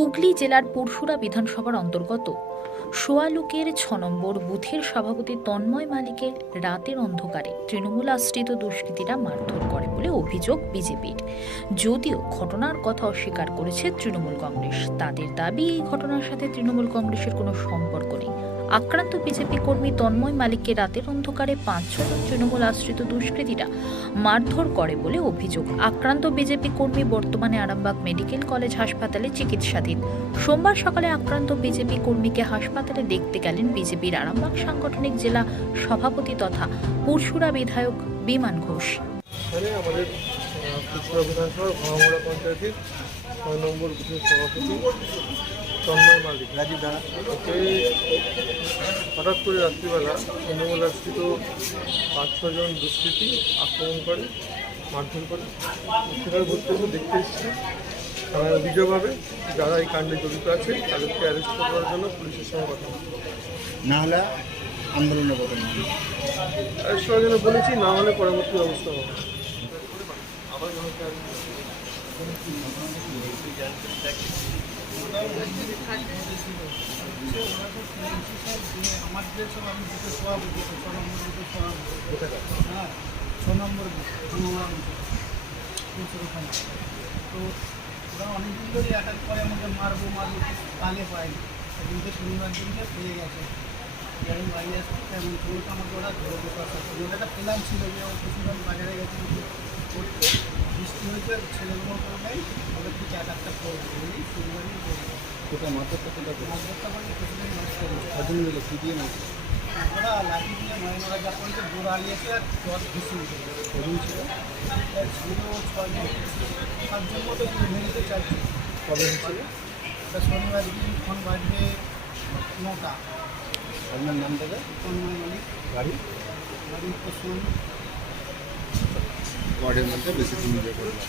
হুগলি জেলার পুরশুরা বিধানসভার অন্তর্গত সোয়ালুকের ছ নম্বর বুথের সভাপতি তন্ময় মালিকে রাতের অন্ধকারে তৃণমূল আশ্রিত দুষ্কৃতীরা মারধর করে বলে অভিযোগ বিজেপির। যদিও ঘটনার কথা অস্বীকার করেছে তৃণমূল কংগ্রেস, তাদের দাবি এই ঘটনার সাথে তৃণমূল কংগ্রেসের কোনো সম্পর্ক নেই। আক্রান্ত বিজেপি কর্মী তন্ময় মালিককে রাতের অন্ধকারে পাঁচ ছজন তৃণমূল আশ্রিত দুষ্কৃতীরা মারধর করে বলে অভিযোগ। আক্রান্ত বিজেপি কর্মী বর্তমানে আরামবাগ মেডিকেল কলেজ হাসপাতালে চিকিৎসাধীন। সোমবার সকালে আক্রান্ত বিজেপি কর্মীকে হাসপাতালে দেখতে গেলেন বিজেপির আরামবাগ সাংগঠনিক জেলা সভাপতি তথা পুরসুরা বিধায়ক বিমান ঘোষ। আমাদের পুষ্করা বিধানসভার পঞ্চায়েতের ছয় নম্বর সভাপতি তন্ময় মালিক। রাজীব দানা হঠাৎ করে রাত্রিবেলা তৃণমূলাশ্রিত পাঁচ ছজন দুষ্কৃতী আক্রমণ করে মারধর করে। সেখানে করে দেখতে এসেছি। থানায় অভিযোগ হবে যারা এই কাণ্ডে জড়িত আছে তাদেরকে অ্যারেস্ট করার জন্য পুলিশের সঙ্গে কথা না হলে আন্দোলনের কথা অ্যারেস্ট করার জন্য বলেছি না হলে পরবর্তী ব্যবস্থা হবে। আমার আমি ছ নম্বর হ্যাঁ ছ নম্বর তো ধরে মারবো মারবো পায়নি পেয়ে গেছে আমি বাড়ি ওরা ধরে বসে আসছে ওদের একটা প্ল্যান ছিল যে বাজারে গেছে বৃষ্টি হয়েছে, ছেলেগুলো করে কোথায় মাথার কোথায় হয়েছে কজন মিলে দিয়ে মারছে ওরা লাঠি দিয়ে মহিলারা যা করেছে দৌড় হারিয়েছে আর জল ঘুষি ছিল? ছিল মতো চাইছে কবে হয়েছিল? তা শনিবার দিন ফোন বাজবে নটা। আপনার নাম দাদা তন্ময় মালিক গাড়ি বাড়ির পশ্চিম ওয়ার্ডের মধ্যে বেশি দিন করলাম।